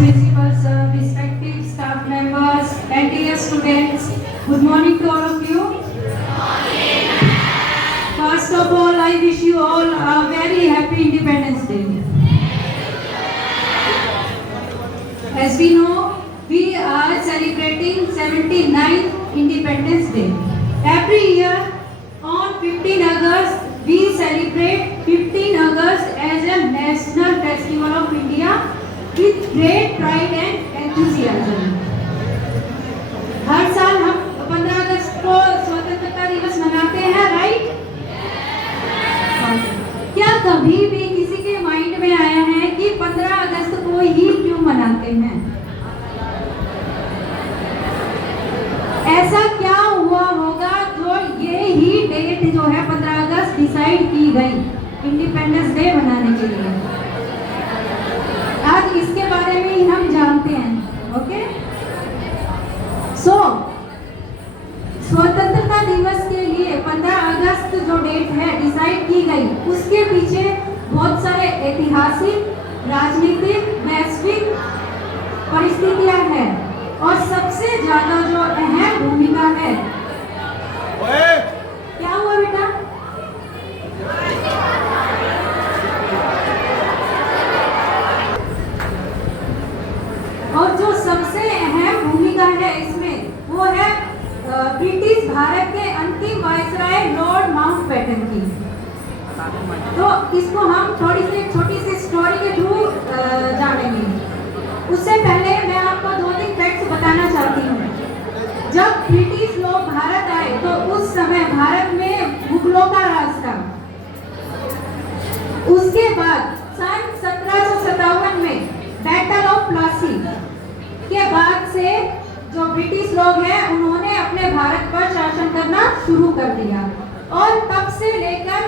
Principal sir, respected staff members, and dear students, good morning to all of you. First of all, I wish you all a very happy Independence Day. As we know, we are celebrating 79th Independence Day. Every year on 15 August, we celebrate 15 August as a national festival of India with great pride and enthusiasm. हर साल हम 15 अगस्त को स्वतंत्रता दिवस मनाते हैं, right? क्या कभी भी किसी के माइंड में आया है कि 15 अगस्त को ही क्यों मनाते हैं? ऐसा क्या हुआ होगा जो ये ही डेट जो है 15 अगस्त डिसाइड की गई इंडिपेंडेंस डे मनाने के लिए? आज इसके बारे में ही हम जानते हैं, ओके? स्वतंत्रता दिवस के लिए 15 अगस्त जो डेट है डिसाइड की गई, उसके पीछे बहुत सारे ऐतिहासिक, राजनीतिक, वैश्विक परिस्थितियां हैं और सबसे ज्यादा जो अहम भूमिका है, क्या हुआ बेटा? और जो सबसे अहम भूमिका है इसमें वो है ब्रिटिश भारत के अंतिम वायसराय लॉर्ड माउंटबेटन की। तो इसको हम थोड़ी सी छोटी सी स्टोरी के थ्रू जानेंगे। उससे पहले मैं आपको 2-3 फैक्ट्स बताना चाहती हूँ। जब ब्रिटिश लोग भारत आए तो उस समय भारत में मुगलों का राज था। उसके बाद सन 1757 में बैटल ऑफ प्लासी के बाद से जो ब्रिटिश लोग हैं उन्होंने अपने भारत पर शासन करना शुरू कर दिया और तब से लेकर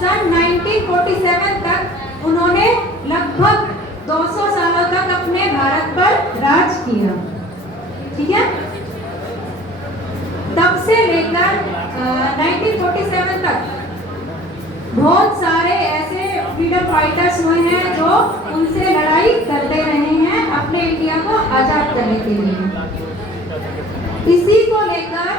सन 1947 तक उन्होंने लगभग 200 सालों तक अपने भारत पर राज किया। ठीक है? तब से लेकर 1947 तक बहुत सारे ऐसे फ्रीडम फाइटर्स हुए हैं जो उनसे लड़ाई करते रहे हैं अपने इंडिया को आजाद करने के लिए। इसी को लेकर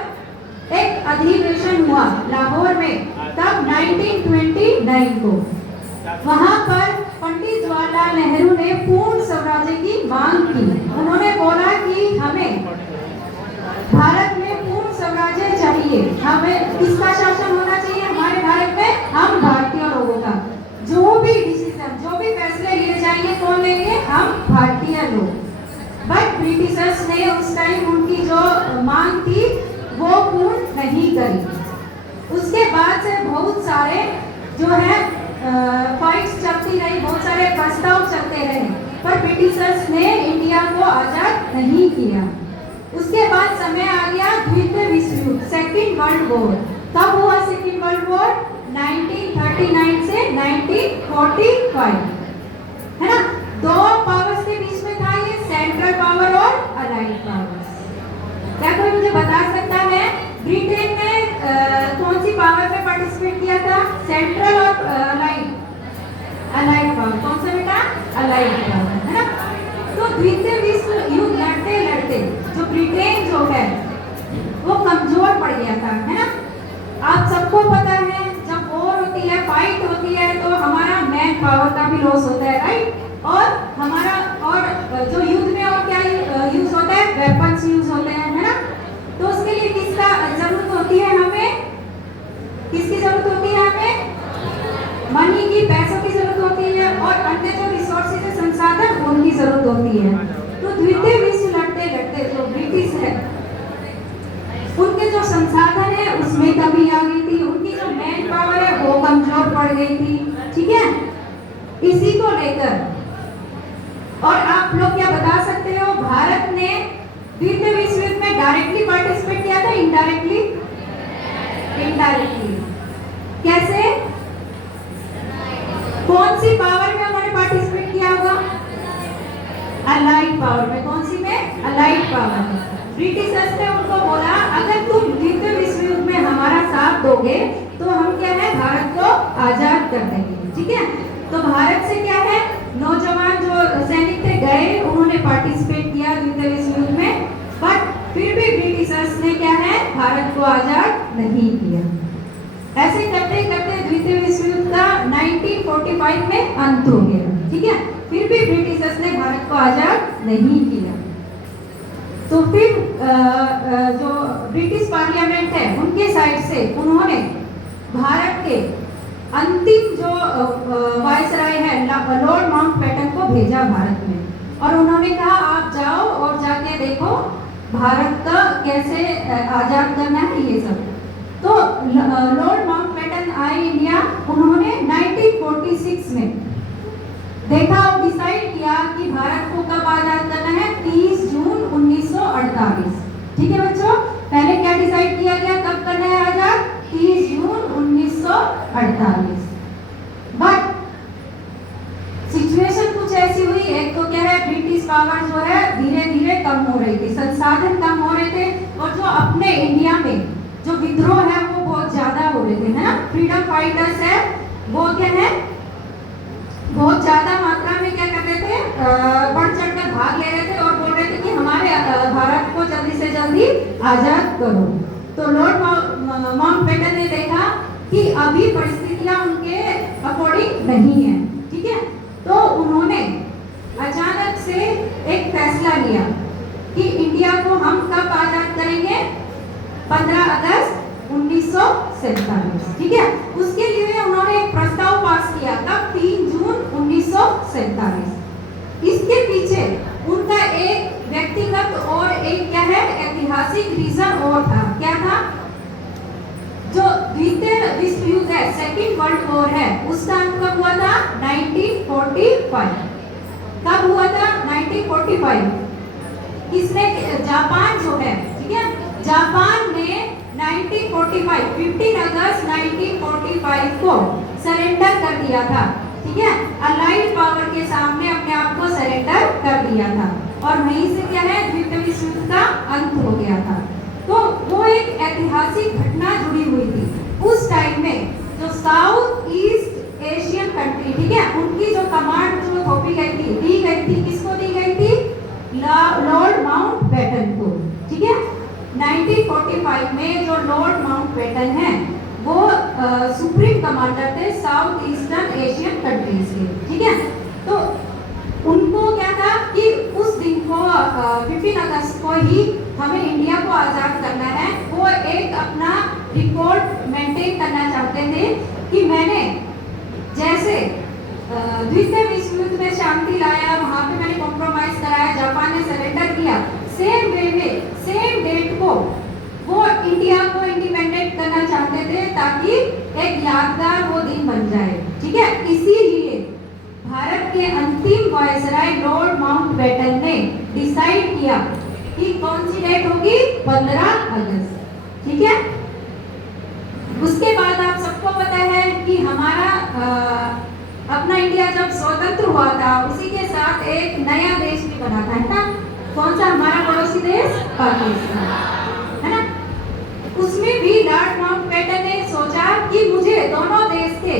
एक अधिवेशन हुआ लाहौर में तब 1929 को। वहां पर पंडित जवाहरलाल नेहरू ने पूर्ण स्वराज्य की मांग की। उन्होंने बोला कि हमें भारत में पूर्ण स्वराज्य चाहिए, हमें किसका शासन होना चाहिए हमारे भारत में? हम भारतीय लोगों का। जो भी डिसीजन, जो भी फैसले लिए जाएंगे कौन लेंगे? हम भारतीय लोग। बट ब्रिटिशर्स ने उस टाइम उनकी जो मांग थी वो पूर्ण नहीं करी। उसके बाद से बहुत सारे जो है फाइट्स चलती रही, बहुत सारे प्रस्ताव चलते रहे, पर ब्रिटिशर्स ने इंडिया को आजाद नहीं किया। उसके बाद समय आ गया द्वितीय विश्व युद्ध, सेकेंड वर्ल्ड वॉर। कब हुआ सेकेंड वर्ल्ड वॉर? 1939 से 1945, है ना? दो पावर्स के बीच में था ये, सेंट्रल पावर और अलाइड पावर्स। क्या कोई मुझे बता सकता है ब्रिटेन ने कौन सी पावर में पार्टिसिपेट किया था? सेंट्रल और अलाइड? Allied power. कौन सा बेटा? अलाइड पावर, है ना? तो द्वितीय विश्व युद्ध लड़ते लड़ते जो ब्रिटेन जो है वो कमजोर पड़ गया था, है ना? आप सबको पता है जब वॉर होती है, फाइट होती है, तो हमारा मैन पावर का भी लॉस होता है, राइट? और हमारा और जो युद्ध में और क्या यूज होता है? वेपन्स यूज होते हैं, है ना? तो उसके लिए किसका जरूरत होती है हमें? किसकी जरूरत होती है हमें? मनी की, पैसों की जरूरत होती है और अन्य जो रिसोर्सेज है, संसाधन, उनकी जरूरत होती है। तो द्वितीय विश्व लड़ते लड़ते जो ब्रिटिश है उनके जो संसाधन है उसमें कमी आ गई थी, उनकी जो मैन पावर है वो कमजोर पड़ गई थी। ठीक है? इसी को लेकर और आप लोग क्या बता सकते हो, भारत ने द्वितीय विश्व युद्ध में डायरेक्टली पार्टिसिपेट किया था, इनडायरेक्टली? इनडायरेक्टली। कैसे? कौन सी पावर में उन्होंने पार्टिसिपेट किया होगा? अलाइड पावर में। कौन सी में? अलाइड पावर में। ब्रिटिशर्स ने उनको बोला अगर तुम द्वितीय विश्व युद्ध में हमारा साथ दोगे तो हम क्या है भारत को आजाद कर देंगे। ठीक है? तो भारत से क्या है नौजवान जो सैनिक थे गए, उन्होंने ने पार्टिसिपेट किया द्वितीय विश्व युद्ध में, बट फिर भी ब्रिटिशर्स ने क्या है, भारत को आजाद नहीं किया। ऐसे करते करते द्वितीय विश्व युद्ध का 1945 में अंत हो गया, ठीक है। फिर भी ब्रिटिशर्स ने भारत को आजाद नहीं किया। तो फिर जो ब्रिटिश पार्लियामेंट है उनके साइड से उन्होंने भारत के अंतिम जो वायसराय है लॉर्ड माउंटबेटन को भेजा भारत में, और उन्होंने कहा आप जाओ और जाके देखो भारत का कैसे आजाद करना है ये सब। तो लॉर्ड माउंटबेटन आए इंडिया, उन्होंने 1946 में देखा और डिसाइड किया कि भारत को कब आजाद करना है, 30 जून 1948। ठीक है बच्चों, पहले क्या डिसाइड किया गया, कब करना है आजाद, 30 जून 1948। बट सिचुएशन कुछ ऐसी हुई, एक तो क्या है, ब्रिटिश पावर जो है धीरे धीरे कम हो रही थी, संसाधन कम हो रहे थे, और जो अपने इंडिया में जो विद्रोह है वो बहुत ज्यादा हो रहे थे, है ना। फ्रीडम फाइटर्स है वो क्या है, बहुत ज्यादा मात्रा में क्या करते थे, बढ़ चढ़कर भाग ले रहे थे और बोल रहे थे कि हमारे भारत को जल्दी से जल्दी आजाद करो। तो लॉर्ड माउंटबेटन ने देखा कि अभी परिस्थितियां उनके अकॉर्डिंग नहीं है, ठीक है। तो उन्होंने अचानक से एक फैसला लिया कि इंडिया को हम कब आजाद करेंगे, 15 अगस्त 1947, ठीक है। उसके लिए उन्होंने एक प्रस्ताव पास किया था 3 जून 1947। इसके पीछे उनका एक व्यक्तिगत और एक क्या है, ऐतिहासिक रीजन और था। क्या था, जो द्वितीय विश्व युद्ध है, सेकेंड वर्ल्ड वॉर है, उसका अंत कब हुआ था, 1945। कब हुआ था, 1945। किसने, जापान जो है, ठीक है, जापान ने 1945 15 अगस्त 1945 को सरेंडर कर दिया था, ठीक है। अलाइड पावर के सामने अपने आप को सरेंडर कर दिया था, और वहीं से क्या है, द्वितीय विश्व युद्ध का अंत हो गया था। तो वो एक ऐतिहासिक घटना जुड़ी हुई थी। उस टाइम में जो साउथ ईस्ट एशियन कंट्री, ठीक है, उनकी जो कमांड जो थोपी गई थी, दी गई थी, किसको दी गई थी, लॉर्ड माउंटबेटन को, ठीक है। 1945 में जो लॉर्ड माउंटबेटन है वो सुप्रीम कमांडर थे साउथ ईस्टर्न एशियन कंट्रीज के, ठीक है। तो उनको क्या था कि उस दिन को 15 अगस्त को ही हमें इंडिया को आजाद करना है। वो एक अपना रिकॉर्ड मेंटेन करना चाहते थे कि मैंने जैसे द्वितीय विश्व युद्ध में शांति लाया, वहां पे मैंने कॉम्प्रोमाइज कराया, जापान ने सरेंडर किया, सेम वे में सेम डेट को वो इंडिया को इंडिपेंडेंट करना चाहते थे, ताकि एक यादगार वो दिन बन जाए, ठीक है। इसीलिए भारत के अंतिम वायसराय लॉर्ड माउंटबेटन ने डिसाइड किया कि कौन सी डेट होगी, 15 अगस्त, ठीक है। उसके बाद आप सबको पता है कि हमारा अपना इंडिया जब स्वतंत्र हुआ था, उसी के साथ एक नया देश भी बना था, है ना। कौन सा, हमारा पड़ोसी देश पाकिस्तान, है ना। उसमें भी लॉर्ड माउंटबेटन ने सोचा कि मुझे दोनों देश के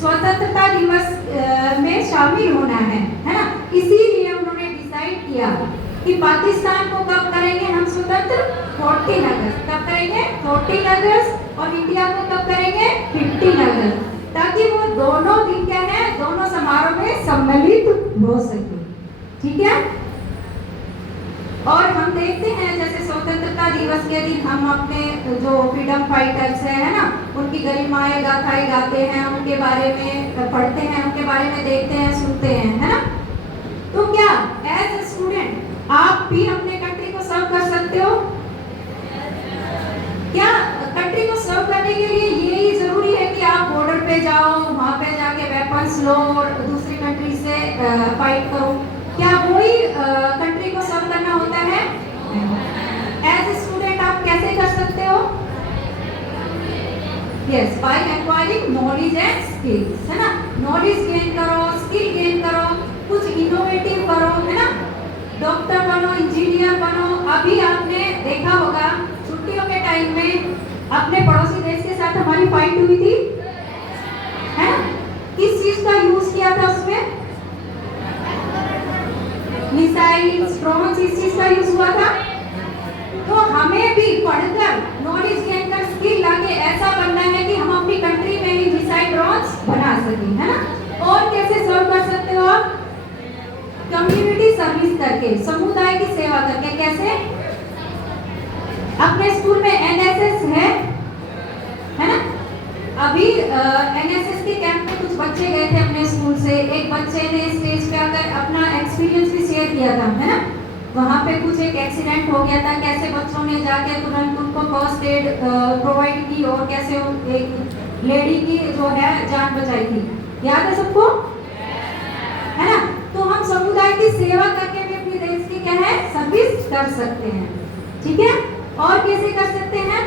स्वतंत्रता दिवस में शामिल होना है ना। इसीलिए उन्होंने डिसाइड किया कि पाकिस्तान को कब करेंगे हम स्वतंत्र, 14 अगस्त। कब करेंगे, 14 अगस्त, और इंडिया को कब करेंगे, 15 अगस्त, ताकि वो दोनों दिन क्या है, दोनों समारोह में सम्मिलित हो सके, ठीक है। और हम देखते हैं जैसे स्वतंत्रता दिवस के दिन हम अपने जो फ्रीडम फाइटर्स है ना, उनकी गरिमाएं गाथाएं गाते हैं, उनके बारे में पढ़ते हैं, उनके बारे में देखते हैं, सुनते हैं, है ना। तो क्या एज ए स्टूडेंट आप भी अपने कंट्री को सर्व कर सकते हो? क्या कंट्री को सर्व करने के लिए यही जरूरी है कि आप बॉर्डर पे जाओ, वहां पे जाके वेपन्स लो और दूसरी कंट्री से फाइट करो? क्या वही कंट्री को सर्व करना होता है? एज ए स्टूडेंट आप कैसे कर सकते हो? Yes, by acquiring knowledge and skills, है ना। नॉलेज गेन करो, स्किल गेन करो, कुछ इनोवेटिव करो, है ना। डॉक्टर बनो, इंजीनियर बनो। अभी आपने देखा होगा छुट्टियों के टाइम में अपने पड़ोसी देश के साथ हमारी फाइट हुई थी, है ना। किस चीज का यूज किया था उसमें? मिसाइल्स, ड्रोन्स, इस चीज का यूज हुआ था। तो हमें भी पढ़कर नॉलेज गेन कर स्किल लाके ऐसा बनना है कि हम अपनी कंट्री में ही मिसाइल ड्रोन्स बना सकें, है ना। और कैसे सर्व कर सकते हो आप? कम्युनिटी सर्विस करके, समुदाय की सेवा करके। कैसे? अपने स्कूल में एनएसएस है ना। अभी एनएसएस के कैंप में कुछ बच्चे गए थे अपने स्कूल से। एक बच्चे ने स्टेज पे आकर अपना एक्सपीरियंस भी शेयर किया था, है ना। वहाँ पे कुछ एक एक्सीडेंट हो गया था, कैसे बच्चों ने जाके तुरंत उनको फर्स्ट एड प्रोवाइड की और कैसे एक लेडी की जो है जान बचाई थी। याद है सबको? है ना। तो हम समुदाय की सेवा करके भी अपने देश की क्या है सर्विस कर सकते हैं, ठीक है। और कैसे कर सकते हैं?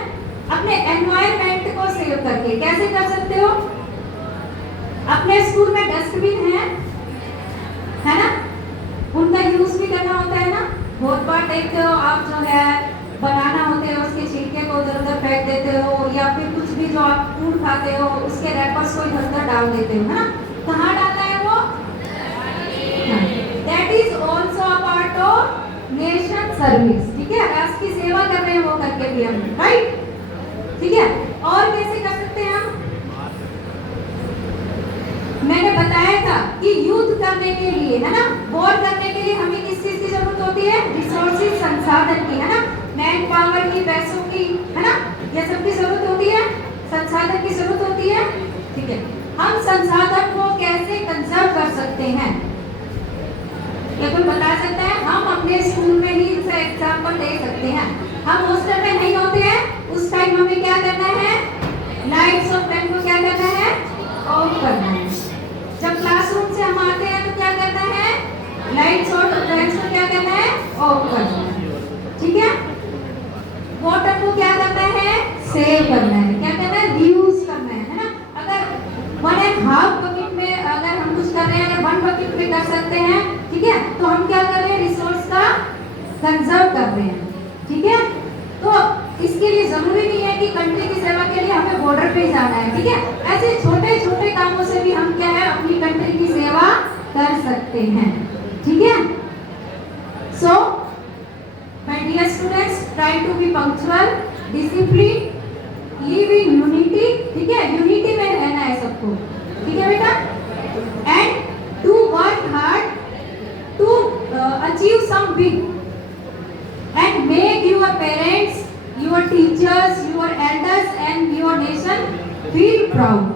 अपने एनवायरनमेंट को सेव करके। कैसे कर सकते हो? अपने स्कूल में डस्टबिन है ना, उनका यूज भी करना होता है ना। बहुत बार देखते हो आप जो है बनाना होते हो उसके छिलके को उधर उधर फेंक देते हो, या फिर कुछ भी जो आप फूड खाते हो उसके रैपर्स को इधर उधर डाल देते हो, है ना। कहाँ डालना है वो? That is also a part of nation service, ठीक है। राष्ट्र की सेवा कर रहे हैं वो करके भी हम, राइट, ठीक है। और कैसे कर सकते हैं हम? मैंने बताया था कि युद्ध करने के लिए, है ना, वॉर करने के लिए हमें किस चीज की जरूरत होती है? रिसोर्सेज, संसाधन की, है ना। मैन पावर की, पैसों की, है ना, ये सब की जरूरत होती है, संसाधन की जरूरत होती है, ठीक है। हम संसाधन को कैसे कंजर्व कर सकते हैं? ये कोई बता सकता है? हम अपने स्कूल में ही इसका एग्जाम्पल दे सकते हैं। हम हॉस्टल में नहीं होते हैं, उस टाइम हमें क्या करना है? लाइट्स और फैन को क्या करना है? ऑफ करना है। जब क्लासरूम से हम आते हैं तो क्या करना है? लाइट्स और फैन को क्या करना है? ऑफ करना है, ठीक है। वाटर को क्या करना है? सेव करना है। क्या करना है? रीयूज करना है ना। अगर 1.5 बकेट में अगर हम कुछ कर रहे हैं, अगर 1 बकेट में कर सकते हैं, ठीक है, तो हम क्या कर रहे हैं? रिसोर्स का कंजर्व कर रहे हैं, ठीक है। तो इसके लिए जरूरी नहीं है कि कंट्री की सेवा के लिए हमें बॉर्डर पे जाना है, ठीक है। ऐसे छोटे छोटे कामों से भी हम क्या है अपनी कंट्री की सेवा कर सकते हैं, ठीक है। So my dear students, try to be punctual, discipline, live in unity, ठीक है। यूनिटी में रहना है सबको, ठीक है बेटा। And do work hard to achieve some big, and make your parents, your teachers, your elders and your nation feel proud.